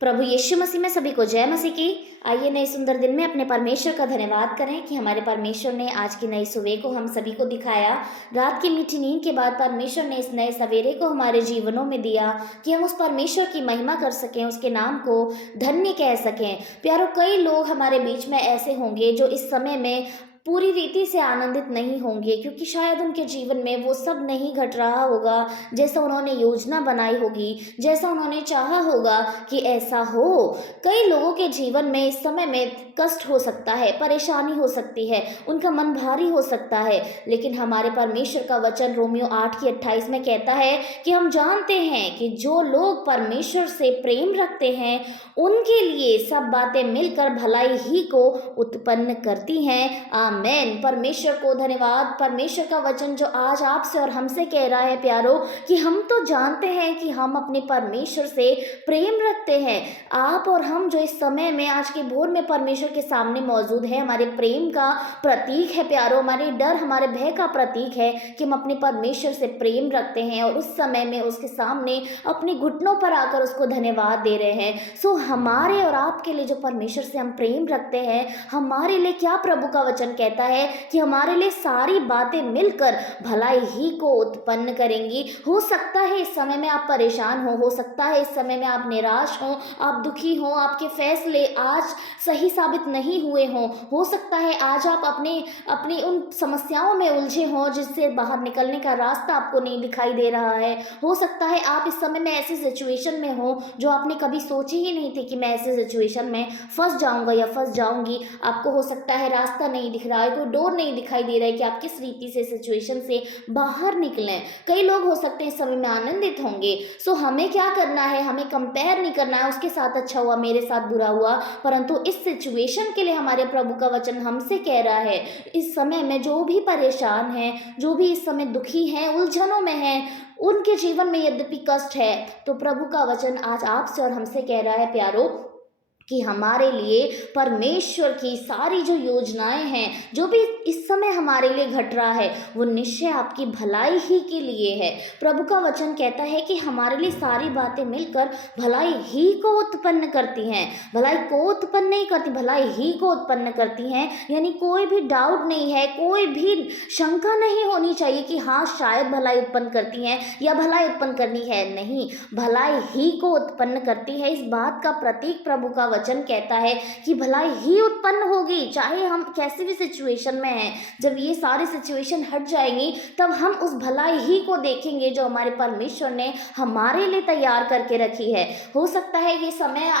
प्रभु यीशु मसीह में सभी को जय मसीह की। आइए नए सुंदर दिन में अपने परमेश्वर का धन्यवाद करें कि हमारे परमेश्वर ने आज की नई सुबह को हम सभी को दिखाया। रात की मीठी नींद के बाद परमेश्वर ने इस नए सवेरे को हमारे जीवनों में दिया कि हम उस परमेश्वर की महिमा कर सकें, उसके नाम को धन्य कह सकें। प्यारो, कई लोग हमारे बीच में ऐसे होंगे जो इस समय में पूरी रीति से आनंदित नहीं होंगे, क्योंकि शायद उनके जीवन में वो सब नहीं घट रहा होगा जैसा उन्होंने योजना बनाई होगी, जैसा उन्होंने चाहा होगा कि ऐसा हो। कई लोगों के जीवन में इस समय में कष्ट हो सकता है, परेशानी हो सकती है, उनका मन भारी हो सकता है, लेकिन हमारे परमेश्वर का वचन रोमियो 8:28 में कहता है कि हम जानते हैं कि जो लोग परमेश्वर से प्रेम रखते हैं उनके लिए सब बातें मिलकर भलाई ही को उत्पन्न करती हैं। आमेन। परमेश्वर को धन्यवाद। परमेश्वर का वचन जो आज आपसे और हमसे कह रहा है प्यारो, कि हम तो जानते हैं कि हम अपने परमेश्वर से प्रेम रखते हैं। आप और हम जो इस समय में आज के भोर में परमेश्वर के सामने मौजूद है, हमारे प्रेम का प्रतीक है प्यारो, हमारे डर, हमारे भय का प्रतीक है कि हम अपने परमेश्वर से प्रेम रखते हैं और उस समय में उसके सामने अपने घुटनों पर आकर उसको धन्यवाद दे रहे हैं। सो हमारे और आपके लिए जो परमेश्वर से हम प्रेम रखते हैं, हमारे लिए क्या प्रभु का वचन कहता है कि हमारे लिए सारी बातें मिलकर भलाई ही को उत्पन्न करेंगी। हो सकता है इस समय में आप परेशान हो सकता है इस समय में आप निराश हो, आप दुखी हो, आपके फैसले आज सही साबित नहीं हुए हो सकता है आज आप अपनी उन समस्याओं में उलझे हो जिससे बाहर निकलने का रास्ता आपको नहीं दिखाई दे रहा है। हो सकता है आप इस समय में ऐसी सिचुएशन में हो जो आपने कभी सोची ही नहीं थी कि मैं ऐसे सिचुएशन में फंस जाऊंगा या फंस जाऊंगी। आपको हो सकता है रास्ता नहीं दिख रहा है, कोई डोर नहीं दिखाई दे रहा है कि आप किस रीति से सिचुएशन से बाहर निकलें। कई लोग हो सकते हैं इस समय में आनंदित होंगे। सो हमें क्या करना है, हमें कंपेयर नहीं करना है उसके साथ अच्छा हुआ, मेरे साथ बुरा हुआ, परंतु इस सिचुएशन के लिए हमारे प्रभु का वचन हमसे कह रहा है, इस समय में जो भी परेशान है, जो भी इस समय दुखी हैं, उलझनों में हैं, उनके जीवन में यद्यपि कष्ट है, तो प्रभु का वचन आज आपसे और हमसे कह रहा है प्यारो कि हमारे लिए परमेश्वर की सारी जो योजनाएं हैं, जो भी इस समय हमारे लिए घट रहा है, वो निश्चय आपकी भलाई ही के लिए है। प्रभु का वचन कहता है कि हमारे लिए सारी बातें मिलकर भलाई ही को उत्पन्न करती हैं। भलाई को उत्पन्न नहीं करती, भलाई ही को उत्पन्न करती हैं। यानी कोई भी डाउट नहीं है, कोई भी शंका नहीं होनी चाहिए कि हाँ शायद भलाई उत्पन्न करती हैं या भलाई उत्पन्न करनी है। नहीं, भलाई ही को उत्पन्न करती है। इस बात का प्रतीक प्रभु का वचन कहता है कि भलाई ही उत्पन्न होगी, चाहे हम कैसे भी सिचुएशन में हैं। जब ये सारी सिचुएशन हट जाएंगी तब हम उस भलाई ही को देखेंगे जो हमारे परमेश्वर ने हमारे लिए तैयार करके रखी है। हो सकता है ये समय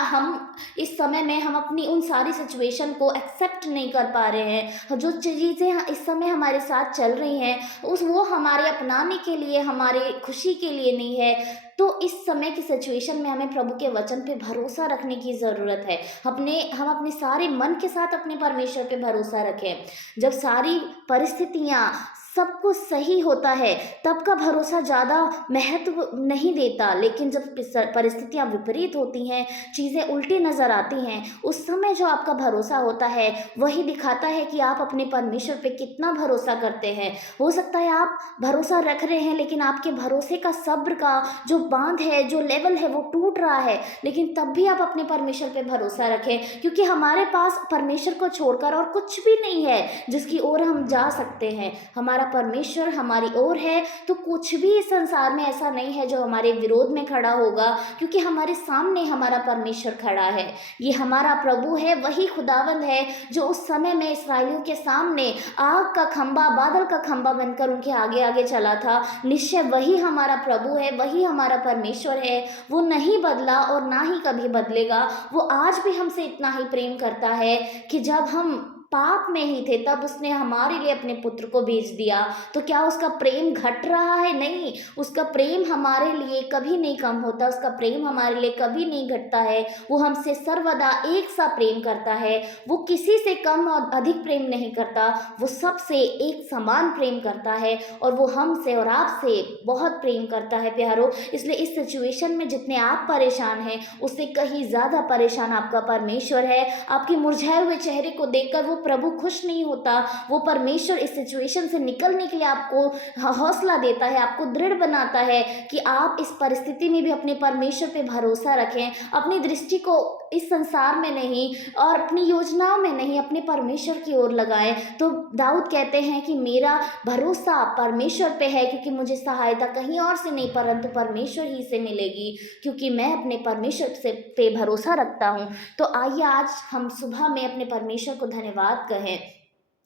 इस समय में हम अपनी उन सारी सिचुएशन को एक्सेप्ट नहीं कर पा रहे हैं। जो चीज़ें इस समय हमारे साथ चल रही हैं वो हमारे अपनाने के लिए, हमारे खुशी के लिए नहीं है। तो इस समय की सिचुएशन में हमें प्रभु के वचन पे भरोसा रखने की ज़रूरत है। हम अपने सारे मन के साथ अपने परमेश्वर पे भरोसा रखें। जब सारी परिस्थितियाँ सब कुछ सही होता है तब का भरोसा ज़्यादा महत्व नहीं देता, लेकिन जब परिस्थितियाँ विपरीत होती हैं, चीज़ें उल्टी नज़र आती हैं, उस समय जो आपका भरोसा होता है वही दिखाता है कि आप अपने परमेश्वर पे कितना भरोसा करते हैं। हो सकता है आप भरोसा रख रहे हैं लेकिन आपके भरोसे का, सब्र का जो बांध है, जो लेवल है, वो टूट रहा है, लेकिन तब भी आप अपने परमेश्वर पे भरोसा रखें, क्योंकि हमारे पास परमेश्वर को छोड़कर और कुछ भी नहीं है जिसकी ओर हम जा सकते हैं। हमारा परमेश्वर हमारी ओर है तो कुछ भी इस संसार में ऐसा नहीं है जो हमारे विरोध में खड़ा होगा, क्योंकि हमारे सामने हमारा परमेश्वर खड़ा है। ये हमारा प्रभु है, वही खुदावंद है जो उस समय में इस्राएलियों के सामने आग का खंभा, बादल का खंभा बनकर उनके आगे आगे चला था। निश्चय वही हमारा प्रभु है, वही हमारा परमेश्वर है। वो नहीं बदला और ना ही कभी बदलेगा। वो आज भी हमसे इतना ही प्रेम करता है कि जब हम पाप में ही थे तब उसने हमारे लिए अपने पुत्र को भेज दिया। तो क्या उसका प्रेम घट रहा है? नहीं, उसका प्रेम हमारे लिए कभी नहीं कम होता, उसका प्रेम हमारे लिए कभी नहीं घटता है। वो हमसे सर्वदा एक सा प्रेम करता है। वो किसी से कम और अधिक प्रेम नहीं करता, वो सबसे एक समान प्रेम करता है और वो हमसे और आपसे बहुत प्रेम करता है प्यारो। इसलिए इस सिचुएशन में जितने आप परेशान हैं उससे कहीं ज़्यादा परेशान आपका परमेश्वर है। आपके मुरझाए हुए चेहरे को देखकर वो प्रभु खुश नहीं होता, वो परमेश्वर इस सिचुएशन से निकलने के लिए आपको हौसला देता है, आपको दृढ़ बनाता है कि आप इस परिस्थिति में भी अपने परमेश्वर पे भरोसा रखें, अपनी दृष्टि को इस संसार में नहीं और अपनी योजनाओं में नहीं, अपने परमेश्वर की ओर लगाएं। तो दाऊद कहते हैं कि मेरा भरोसा परमेश्वर पे है, क्योंकि मुझे सहायता कहीं और से नहीं परंतु परमेश्वर ही से मिलेगी, क्योंकि मैं अपने परमेश्वर से पे भरोसा रखता हूँ। तो आइए आज हम सुबह में अपने परमेश्वर को धन्यवाद कहें।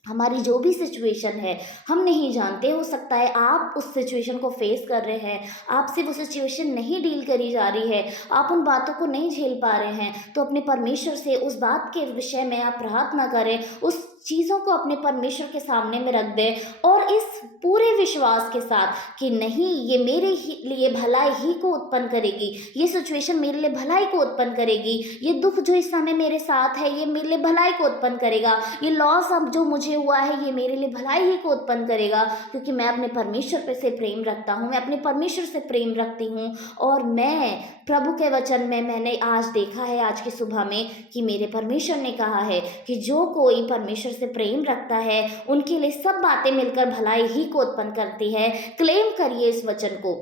हमारी जो भी सिचुएशन है, हम नहीं जानते, हो सकता है आप उस सिचुएशन को फेस कर रहे हैं, आपसे वो सिचुएशन नहीं डील करी जा रही है, आप उन बातों को नहीं झेल पा रहे हैं, तो अपने परमेश्वर से उस बात के विषय में आप प्रार्थना करें, उस चीज़ों को अपने परमेश्वर के सामने में रख दें और इस पूरे विश्वास के साथ कि नहीं, ये मेरे लिए भलाई ही को उत्पन्न करेगी, ये सिचुएशन मेरे लिए भलाई को उत्पन्न करेगी, ये दुख जो इस समय मेरे साथ है ये मेरे लिए भलाई को उत्पन्न करेगा, ये लॉस अब जो मुझे हुआ है ये मेरे लिए भलाई ही को उत्पन्न करेगा, क्योंकि मैं अपने परमेश्वर पे से प्रेम रखता हूँ, मैं अपने परमेश्वर से प्रेम रखती हूँ। और मैं प्रभु के वचन में मैंने आज देखा है, आज की सुबह में, कि मेरे परमेश्वर ने कहा है कि जो कोई परमेश्वर से प्रेम रखता है उनके लिए सब बातें मिलकर भलाई ही को उत्पन्न करती है। क्लेम करिए इस वचन को,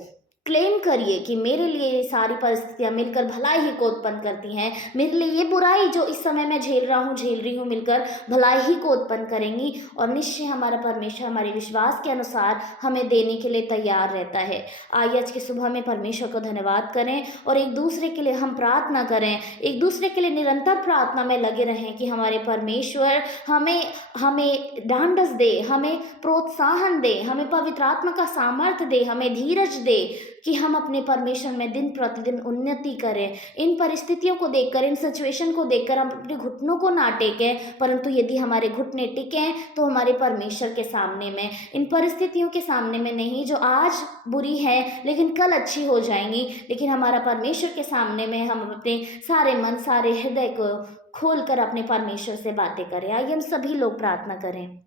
क्लेम करिए कि मेरे लिए ये सारी परिस्थितियाँ मिलकर भलाई ही को उत्पन्न करती हैं, मेरे लिए ये बुराई जो इस समय मैं झेल रही हूँ मिलकर भलाई ही को उत्पन्न करेंगी। और निश्चय हमारा परमेश्वर हमारे विश्वास के अनुसार हमें देने के लिए तैयार रहता है। आइए आज की सुबह में परमेश्वर को धन्यवाद करें और एक दूसरे के लिए हम प्रार्थना करें, एक दूसरे के लिए निरंतर प्रार्थना में लगे रहें कि हमारे परमेश्वर हमें ढांढस दे, हमें प्रोत्साहन दे, हमें पवित्र आत्मा का सामर्थ्य दे, हमें धीरज दे कि हम अपने परमेश्वर में दिन प्रतिदिन उन्नति करें। इन परिस्थितियों को देखकर, इन सिचुएशन को देखकर हम अपने घुटनों को ना टेकें, परंतु यदि हमारे घुटने टिकें तो हमारे परमेश्वर के सामने में, इन परिस्थितियों के सामने में नहीं जो आज बुरी है लेकिन कल अच्छी हो जाएंगी, लेकिन हमारा परमेश्वर के सामने में हम अपने सारे मन, सारे हृदय को खोलकर अपने परमेश्वर से बातें करें। आइए हम सभी लोग प्रार्थना करें।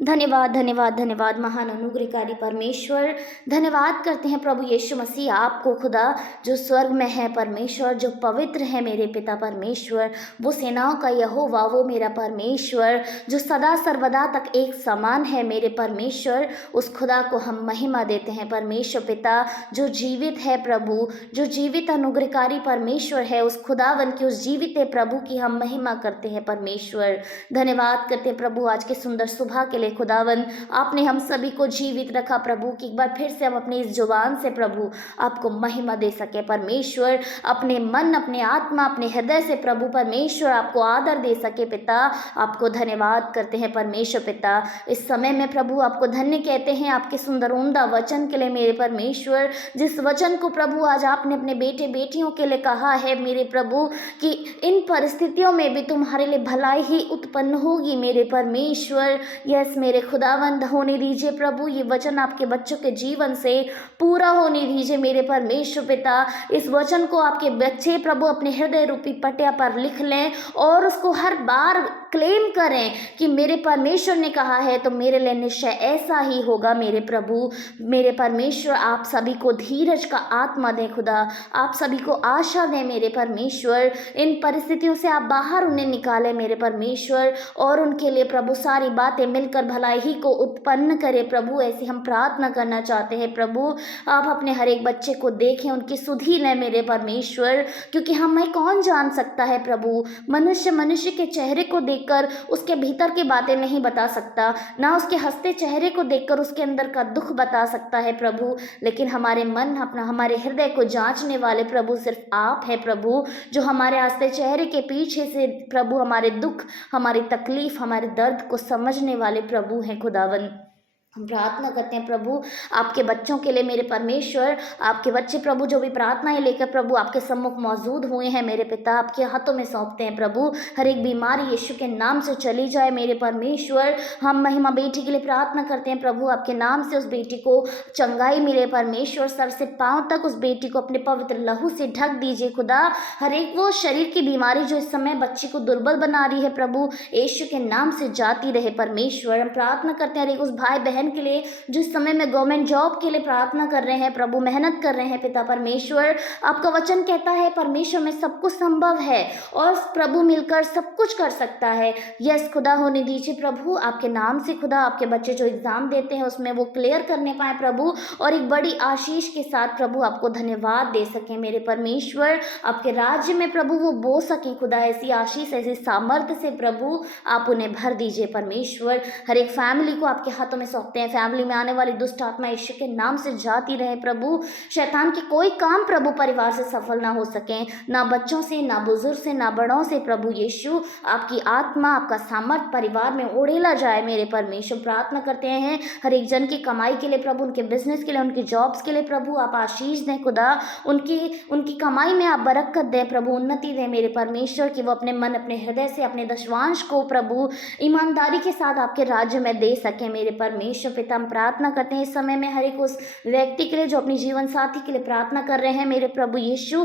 धन्यवाद धन्यवाद धन्यवाद महान अनुग्रहकारी परमेश्वर, धन्यवाद करते हैं प्रभु यीशु मसीह आपको, खुदा जो स्वर्ग में है परमेश्वर, जो पवित्र है मेरे पिता परमेश्वर, वो सेनाओं का यहोवा, वो मेरा परमेश्वर जो सदा सर्वदा तक एक समान है मेरे परमेश्वर, उस खुदा को हम महिमा देते हैं परमेश्वर पिता जो जीवित है प्रभु, जो जीवित अनुग्रहकारी परमेश्वर है, उस खुदावन की, उस जीवित प्रभु की हम महिमा करते हैं परमेश्वर। धन्यवाद करते हैं प्रभु आज के सुंदर सुबह के लिए खुदावन, आपने हम सभी को जीवित रखा प्रभु कि एक बार फिर से हम अपनी इस जुबान से प्रभु आपको महिमा दे सके परमेश्वर, अपने मन, अपने आत्मा, अपने हृदय से प्रभु परमेश्वर आपको आदर दे सके पिता। आपको धन्यवाद करते हैं परमेश्वर पिता। इस समय में प्रभु आपको धन्य कहते हैं आपके सुंदर उम्दा वचन के लिए मेरे परमेश्वर, जिस वचन को प्रभु आज आपने अपने बेटे बेटियों के लिए कहा है मेरे प्रभु कि इन परिस्थितियों में भी तुम्हारे लिए भलाई ही उत्पन्न होगी मेरे परमेश्वर। यस मेरे खुदावंद, होने दीजिए प्रभु ये वचन आपके बच्चों के जीवन से पूरा होने दीजिए मेरे परमेश्वर पिता। इस वचन को आपके बच्चे प्रभु अपने हृदय रूपी पटिया पर लिख लें और उसको हर बार क्लेम करें कि मेरे परमेश्वर ने कहा है तो मेरे लिए निश्चय ऐसा ही होगा मेरे प्रभु। मेरे परमेश्वर आप सभी को धीरज का आत्मा दें खुदा, आप सभी को आशा दें मेरे परमेश्वर, इन परिस्थितियों से आप बाहर उन्हें निकालें मेरे परमेश्वर और उनके लिए प्रभु सारी बातें मिलकर भलाई ही को उत्पन्न करें प्रभु। ऐसी हम प्रार्थना करना चाहते हैं प्रभु, आप अपने हर एक बच्चे को देखें, उनकी सुधि लें मेरे परमेश्वर, क्योंकि हमें कौन जान सकता है प्रभु, मनुष्य के चेहरे को देखकर उसके भीतर की बातें नहीं बता सकता, ना उसके हंसते चेहरे को देखकर उसके अंदर का दुख बता सकता है प्रभु, लेकिन हमारे मन, अपना हमारे हृदय को जांचने वाले प्रभु सिर्फ आप है प्रभु, जो हमारे हंसते चेहरे के पीछे से प्रभु हमारे दुख, हमारी तकलीफ, हमारे दर्द को समझने वाले प्रभु हैं खुदावन। हम प्रार्थना करते हैं प्रभु आपके बच्चों के लिए मेरे परमेश्वर, आपके बच्चे प्रभु जो भी प्रार्थनाएं लेकर प्रभु आपके सम्मुख मौजूद हुए हैं मेरे पिता, आपके हाथों में सौंपते हैं प्रभु। हर एक बीमारी यीशु के नाम से चली जाए मेरे परमेश्वर। हम महिमा बेटी के लिए प्रार्थना करते हैं प्रभु, आपके नाम से उस बेटी को चंगाई मिले परमेश्वर, सर से पाँव तक उस बेटी को अपने पवित्र लहू से ढक दीजिए खुदा। हर एक वो शरीर की बीमारी जो इस समय बच्ची को दुर्बल बना रही है प्रभु, यीशु के नाम से जाती रहे परमेश्वर। हम प्रार्थना करते हैं हर एक उस भाई बहन बहन के लिए जो इस समय में गवर्नमेंट जॉब के लिए प्रार्थना कर रहे हैं प्रभु, मेहनत कर रहे हैं पिता परमेश्वर। आपका वचन कहता है परमेश्वर में सब कुछ संभव है और प्रभु मिलकर सब कुछ कर सकता है। यस खुदा, होने दीजिए प्रभु आपके नाम से खुदा, आपके बच्चे जो एग्ज़ाम देते हैं उसमें वो क्लियर करने पाए प्रभु, और एक बड़ी आशीष के साथ प्रभु आपको धन्यवाद दे सकें मेरे परमेश्वर। आपके राज्य में प्रभु वो बो सकें खुदा, ऐसी आशीष ऐसी सामर्थ्य से प्रभु आप उन्हें भर दीजिए परमेश्वर। हर एक फैमिली को आपके हाथों में सौंपते हैं, फैमिली में आने वाली दुष्ट आत्मा यीशु के नाम से जाती रहे प्रभु। शैतान की कोई काम प्रभु परिवार से सफल ना हो सकें, ना बच्चों से, ना बुजुर्ग से, ना बड़ों से प्रभु यीशु। आपकी आत्मा आपका सामर्थ परिवार में उड़ेला जाए मेरे परमेश्वर। प्रार्थना करते हैं हर एक जन की कमाई के लिए प्रभु, उनके बिजनेस के लिए, उनकी जॉब्स के लिए प्रभु आप आशीष दें खुदा, उनकी कमाई में आप बरकत दें प्रभु, उन्नति दें मेरे परमेश्वर, कि वो अपने मन अपने हृदय से अपने दशवांश को प्रभु ईमानदारी के साथ आपके राज्य में दे सकें मेरे परमेश्वर। पिता हम प्रार्थना करते हैं इस समय में हर एक उस व्यक्ति के लिए जो अपनी जीवन साथी के लिए प्रार्थना कर रहे हैं मेरे प्रभु यीशु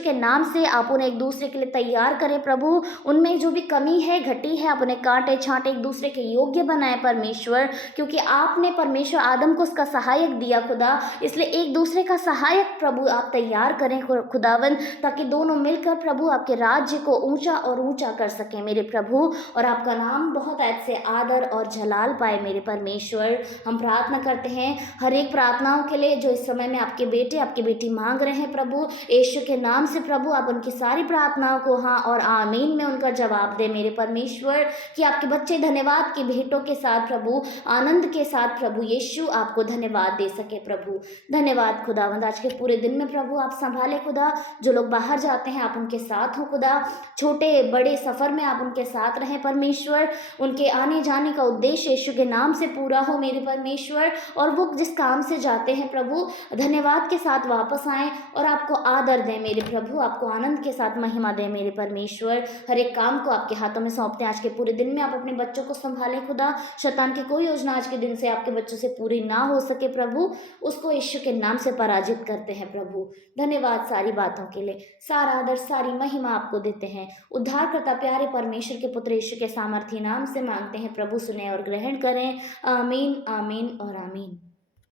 के नाम से आप उन्हें एक दूसरे के लिए तैयार करें प्रभु, उनमें जो भी कमी है घटी है आप उन्हें काटे छांटे एक दूसरे के योग्य बनाए परमेश्वर, क्योंकि आपने परमेश्वर आदम को उसका सहायक दिया खुदा, इसलिए एक दूसरे का सहायक प्रभु आप तैयार करें खुदावन, ताकि दोनों मिलकर प्रभु आपके राज्य को ऊंचा और ऊंचा कर सकें मेरे प्रभु, और आपका नाम बहुत ऐसे से आदर और जलाल पाए मेरे परमेश्वर। हम प्रार्थना करते हैं हर एक प्रार्थनाओं के लिए जो इस समय में आपके बेटे आपकी बेटी मांग रहे हैं प्रभु, यीशु के नाम से प्रभु आप उनकी सारी प्रार्थनाओं को हाँ और आमीन में उनका जवाब दे मेरे परमेश्वर, कि आपके बच्चे धन्यवाद की भेंटों के साथ प्रभु, आनंद के साथ प्रभु यीशु आपको धन्यवाद दे सके प्रभु। धन्यवाद खुदावंद, आज के पूरे दिन में प्रभु आप संभाले खुदा, जो लोग बाहर जाते हैं आप उनके साथ हो खुदा, छोटे बड़े सफ़र में आप उनके साथ रहें परमेश्वर, उनके आने जाने का उद्देश्य यीशु के नाम से पूरा हो मेरे परमेश्वर, और वो जिस काम से जाते हैं प्रभु धन्यवाद के साथ वापस आएँ और आपको आदर दें मेरे प्रभु, आपको आनंद के साथ महिमा दें मेरे परमेश्वर। हर एक काम को आपके हाथों में सौंपते हैं, आज के पूरे दिन में आप अपने बच्चों को संभालें खुदा, शैतान की कोई योजना आज के दिन से आपके बच्चों से पूरी ना हो सके प्रभु, उसको यीशु के नाम से पराजित करते हैं प्रभु। धन्यवाद सारी बातों के लिए, सारा आदर सारी महिमा आपको देते हैं। उद्धारकर्ता प्यारे परमेश्वर के पुत्र यीशु के सामर्थी नाम से मांगते हैं प्रभु, सुने और ग्रहण करें। आमीन आमीन और आमीन।